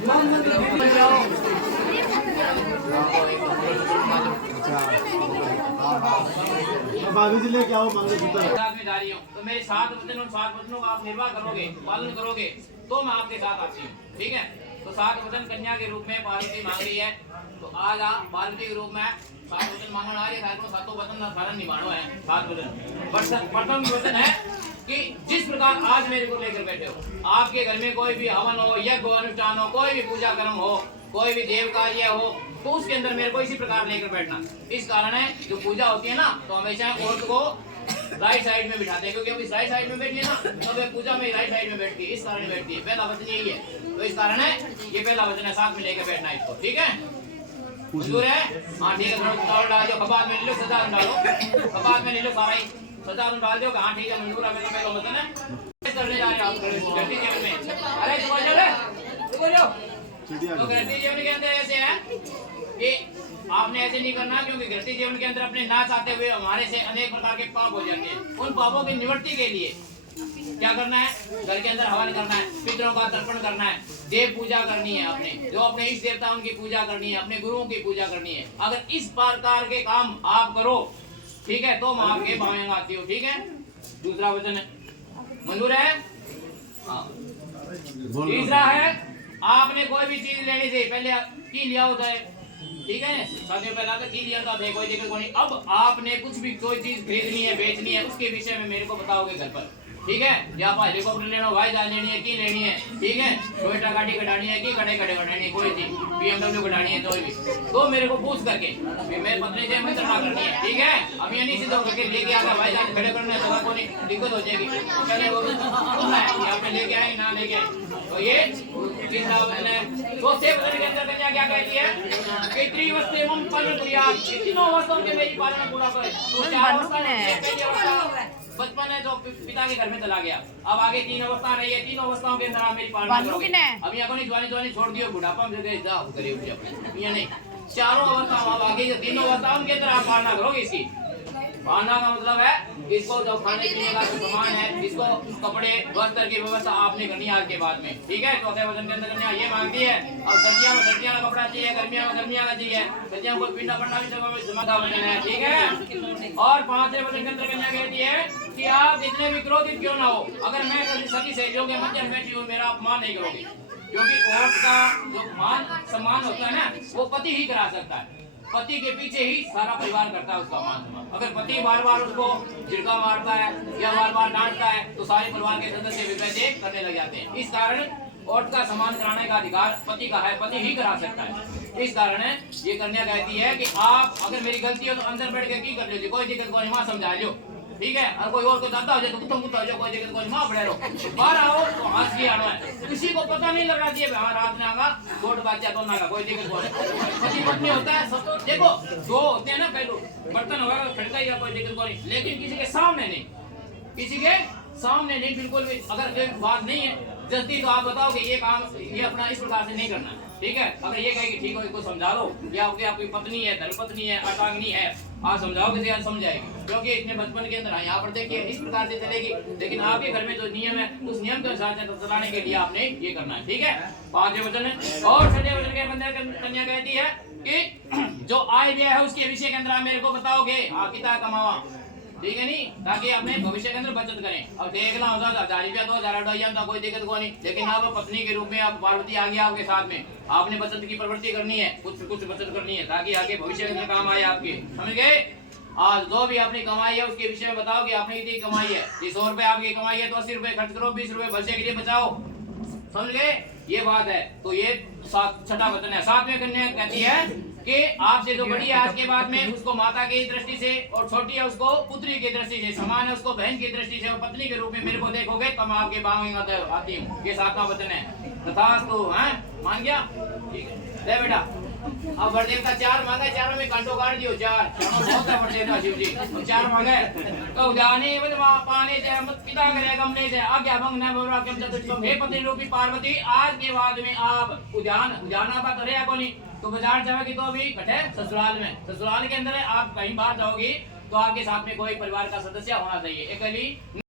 भाभी जी लेके आओ साथ में जा रही हूँ तो मेरे 7 वचन, उन 7 वचनों का आप निर्वाह करोगे, पालन करोगे तो मैं आपके साथ आती हूँ। ठीक है, तो 7 वचन कन्या के रूप में पार्वती मांग रही है। तो आज आप पार्वती के रूप में 7 वचन मांगने आ रही है। सातों वचन धारण निभाना है। 7 वचन। प्रथम वचन है कि जिस प्रकार आज मेरे को लेकर बैठे हो, आपके घर में कोई भी हवन हो, यज्ञ हो, अनुष्ठान हो, कोई भी पूजा कर्म हो, कोई भी देव कार्य हो, तो उसके अंदर मेरे को इसी प्रकार लेकर बैठना। इस कारण है जो पूजा होती है ना, तो हमेशा औरत को राइट साइड में बिठाते हैं, क्योंकि इस राइट साइड में बैठी है ना, तो वे पूजा में राइट साइड में बैठती है, इस कारण बैठती है। पहला वचन यही है, तो इस कारण है ये पहला वचन है, साथ में लेकर बैठना है इसको। ठीक है, मंजूर है? हाँ ठीक है, थोड़ा डाल दो, कबाद में ले लो, सजा डालो, कबाद में ले लो, सारा ही सजा डाल दो। हाँ ठीक है, मंजूर है। मेरा पहला वचन है करने जा रहे हैं आप गृहस्थी जीवन में। अरे तो गृहस्थी जीवन के अंदर ऐसे है कि आपने ऐसे नहीं करना, क्योंकि गृहस्थी जीवन के अंदर अपने ना चाहते हुए हमारे से अनेक प्रकार के पाप हो जाते हैं। उन पापों की निवृत्ति के लिए क्या करना है? घर के अंदर हवन करना है, पितरों का तर्पण करना है, देव पूजा करनी है, अपने जो अपने इष्ट देवता उनकी पूजा करनी है, अपने गुरुओं की पूजा करनी है। अगर इस प्रकार के काम आप करो, ठीक है, तो मैं आपके भावें आती हूँ। ठीक है, दूसरा वचन है, मंजूर है? हाँ। तीसरा है, आपने कोई भी चीज लेने से पहले की लिया होता है। ठीक है, साथियों पहला तो की लिया था, कोई दिक्कत को नहीं। अब आपने कुछ भी कोई चीज खरीदनी है, बेचनी है, उसके विषय में मेरे को बताओगे घर पर। ठीक है, या आप हेलीकॉप्टर लेना, हवाई जहाज लेनी है, की लेनी है, ठीक है, टोयोटा गाड़ी कटानी है, की खड़े कटानी है, कोई चीज BMW कटानी है, कोई भी, तो मेरे को पूछ करके मेरे पत्नी से मैं चर्चा करनी है। ठीक है, अब ये नहीं सीधा होकर लेके आकर हवाई जहाज खड़े करना है, तो कोई दिक्कत हो जाएगी। पहले वो सुनना है कि आपने लेके आए ना लेके आए। तो ये तीसरा वचन है। चौथे वचन के अंदर कन्या क्या कहती है कि त्रिवस्ते मम पालन किया, तीनों अवस्थाओं के मेरी पालना पूरा करे। तो 4 अवस्था बचपन है जो पिता के घर में चला गया, अब आगे 3 अवस्था रही है, तीनों अवस्थाओं के अंदर आप मेरी पालना करोगे। अब यहाँ को नहीं जवानी छोड़ दियो, बुढ़ापा में जगह जाओ करिए ये नहीं, चारों अवस्था अब आगे 3 अवस्थाओं के अंदर आप पालना करोगे इसकी। पालना का मतलब है इसको जो खाने पीने का सामान है, इसको कपड़े वस्त्र की व्यवस्था आपने करनी है आज के बाद में। ठीक है, चौथे वचन के अंदर कन्या ये मांगती है। और सर्दियों में सर्दियों का कपड़ा चाहिए, गर्मियों में गर्मियों का चाहिए, सर्दियों को पीना पड़ना भी जमा वचन है। ठीक है, और 5वें वचन के अंदर कन्या कहती है कि आप जितने भी क्रोधित क्यों ना हो, अगर मैं सभी सहेलियों के मध्य में बैठी हूँ, मेरा अपमान नहीं करोगे, क्योंकि औरत का जो मान सम्मान होता है ना, वो पति ही करा सकता है। पति के पीछे ही सारा परिवार करता है उसका मान सम्मान। अगर पति बार बार उसको झिड़का मारता है या बार बार डांटता है, तो सारे परिवार के सदस्य भी वैसे करने लग जाते हैं। इस कारण औरत का सम्मान कराने का अधिकार पति का है, पति ही करा सकता है। इस कारण है ये कन्या कहती है कि आप अगर मेरी गलती हो तो अंदर बैठ के की कर लीजिए, कोई दिक्कत कोई माँ समझा लो। ठीक है, और कोई और को ज्यादा हो जाए तो कुत्तों कुत्ता हो जाए, कोई दिक्कत कोई माँ बड़े रहो, बाहर आओ तो हंस के आना है, किसी को पता नहीं लगना चाहिए हाँ रात में आगा गोट बाजा तो ना का कोई दिक्कत कोई। पति पत्नी होता है सब, देखो 2 होते हैं ना, पहलू बर्तन होगा खड़का ही कोई दिक्कत कोई नहीं, लेकिन किसी के सामने नहीं, किसी के सामने नहीं, बिल्कुल भी। अगर कोई बात नहीं है जल्दी, तो आप बताओ कि ये काम ये अपना इस प्रकार से नहीं करना। ठीक है, अगर ये कहे कि ठीक हो इसको समझा लो, या आपकी पत्नी है, धर्मपत्नी है, अर्धांगिनी है, आप समझाओगे तो समझ जाएगी, क्योंकि इतने बचपन के अंदर यहाँ पर देखिए इस प्रकार से चलेगी। लेकिन आपके घर में जो नियम है, उस नियम के अनुसार चलाने के लिए आपने ये करना है। ठीक है, 5वें वचन है। और 6वें वचन के अंदर कन्या कहती है कि जो आय व्यय है उसके विषय के अंदर आप मेरे को बताओगे, कितना कमावा, ठीक है नहीं, ताकि अपने भविष्य के अंदर बचत करें। और देखना होगा 1000 रुपया 2000 रुपया कोई दिक्कत को नहीं, लेकिन आप पत्नी के रूप में आप पार्वती आ गया आपके साथ में, आपने बचत की प्रवृत्ति करनी है, कुछ बचत करनी है, ताकि आगे भविष्य के अंदर काम आए आपके। समझ गए? आज जो भी आपने कमाई है उसके विषय में बताओ कि आपने कितनी कमाई है। 100 रुपए आपकी कमाई है तो 80 रुपए खर्च करो, 20 रुपए भविष्य के लिए बचाओ। समझ गए? ये बात है। तो ये 6ठा वचन है। 7वें कन्या कहती है कि आपसे जो बड़ी है आज के बाद में उसको माता की दृष्टि से, और छोटी है उसको पुत्री की दृष्टि से, समान है उसको बहन की दृष्टि से, और पत्नी के रूप में मेरे को देखोगे तो मैं आपके बाहों आती हूँ। ये 7वां वचन है। तथास्तु, हैं मान गया? ठीक है, ले बेटा। अब वरदेवता 4 मांगा, 4 में कांटो काट दियो, 4 बहुत है वरदेवता शिव जी, 4 मांगे तो जाने पाने से मत पिता करेगा हमने से आज्ञा भंग न बोला के चतुष्टम। हे पत्नी रूपी पार्वती, आज के बाद में आप उद्याना बात रहे को नहीं, तो बाजार जाओगी तो अभी कटे ससुराल में, ससुराल के अंदर आप कहीं बाहर जाओगी तो आपके साथ में कोई परिवार का सदस्य होना चाहिए। एक